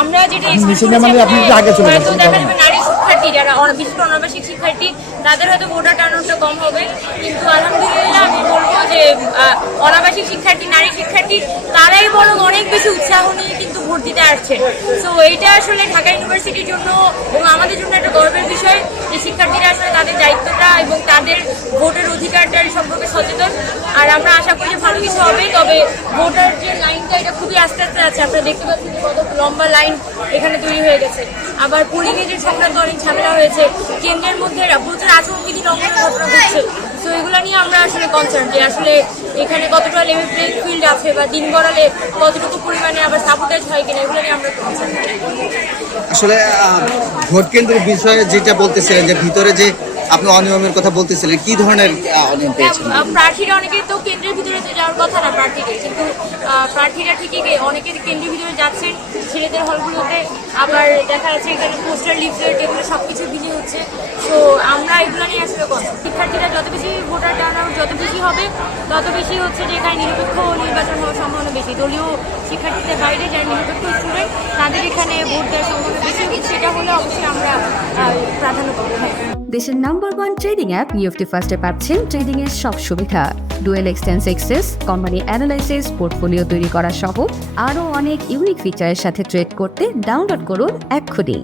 আমরা যেটা নারী শিক্ষার্থী যারা বিশেষ করে অনাবাসিক শিক্ষার্থী তাদের হয়তো ভোটার টার্নআউটটা কম হবে, কিন্তু আলহামদুলিল্লাহ আমি বলবো যে অনাবাসিক শিক্ষার্থী নারী শিক্ষার্থী তারাই বরং অনেক বেশি উৎসাহ নিয়ে কিন্তু ভোট দিতে আসছে। সো এইটা আসলে ঢাকা ইউনিভার্সিটির জন্য এবং আমাদের জন্য একটা গর্বের বিষয় যে শিক্ষার্থীরা আসলে তাদের দায়িত্বটা এবং তাদের ভোটের অধিকারটার সম্পর্কে সচেতন। আর আমরা আশা করি যে ভালো কিছু হবে। তবে ভোটার যে লাইনটা এটা খুবই আস্তে আস্তে আছে, আপনারা দেখতে পাচ্ছেন যে কত লম্বা লাইন এখানে তৈরি হয়ে গেছে। আবার পোলিং এজেন্ট সংক্রান্ত অনেক ঝামেলা হয়েছে, কেন্দ্রের মধ্যে প্রচুর আচরণবিধি লঙ্ঘনের ঘটনা ঘটছে। তো এগুলো নিয়ে আমরা আসলে কনসার্ন যে আসলে এখানে কতটা লেভেল প্লেইং ফিল্ড আছে বা দিন গড়ালে কতটুকু পরিমাণে আবার সাপোর্টেজ হয় কিনা, এগুলো নিয়ে আমরা কনসার্ন। আসলে ভোট কেন্দ্রের বিষয়ে যেটা বলতেছিলেন যে ভিতরে যে আপনি অনিয়মের কথা বলতেছিলেন, কি ধরনের অনিয়ম পেয়েছেন? প্রার্থীরা অনেকে তো কেন্দ্রের ভিতরে যাওয়ার কথা না প্রার্থীদের, কিন্তু প্রার্থীরা ঠিকই অনেকে কেন্দ্রের ভিতরে যাচ্ছেন ছেলেদের হলগুলোতে। আবার দেখা যাচ্ছে এখানে পোস্টার লিফলেট এগুলো সব কিছু বিলি হচ্ছে। তো আমরা এগুলো নিয়ে আসলে শিক্ষার্থীরা যত বেশি ভোটার টার্নআউট যত বেশি হবে তত বেশি হচ্ছে যে এখানে নিরপেক্ষ নির্বাচন হওয়ার সম্ভাবনা বেশি। দলীয় শিক্ষার্থীদের বাইরে যারা নিরপেক্ষ স্টুডেন্ট তাদের এখানে ভোট দেওয়ার সম্ভাবনা বেশি, সেটা হলে অবশ্যই আমরা প্রাধান্য পাবো। দেশের নাম্বার 1 ট্রেডিং অ্যাপ ইউএফটি ফার্স্টে পাচ্ছেন ট্রেডিং এর সব সুবিধা, dual exchange access, company analysis, portfolio তৈরি করা সহ আরও অনেক ইউনিক ফিচারের সাথে ট্রেড করতে ডাউনলোড করুন এক্ষুনি।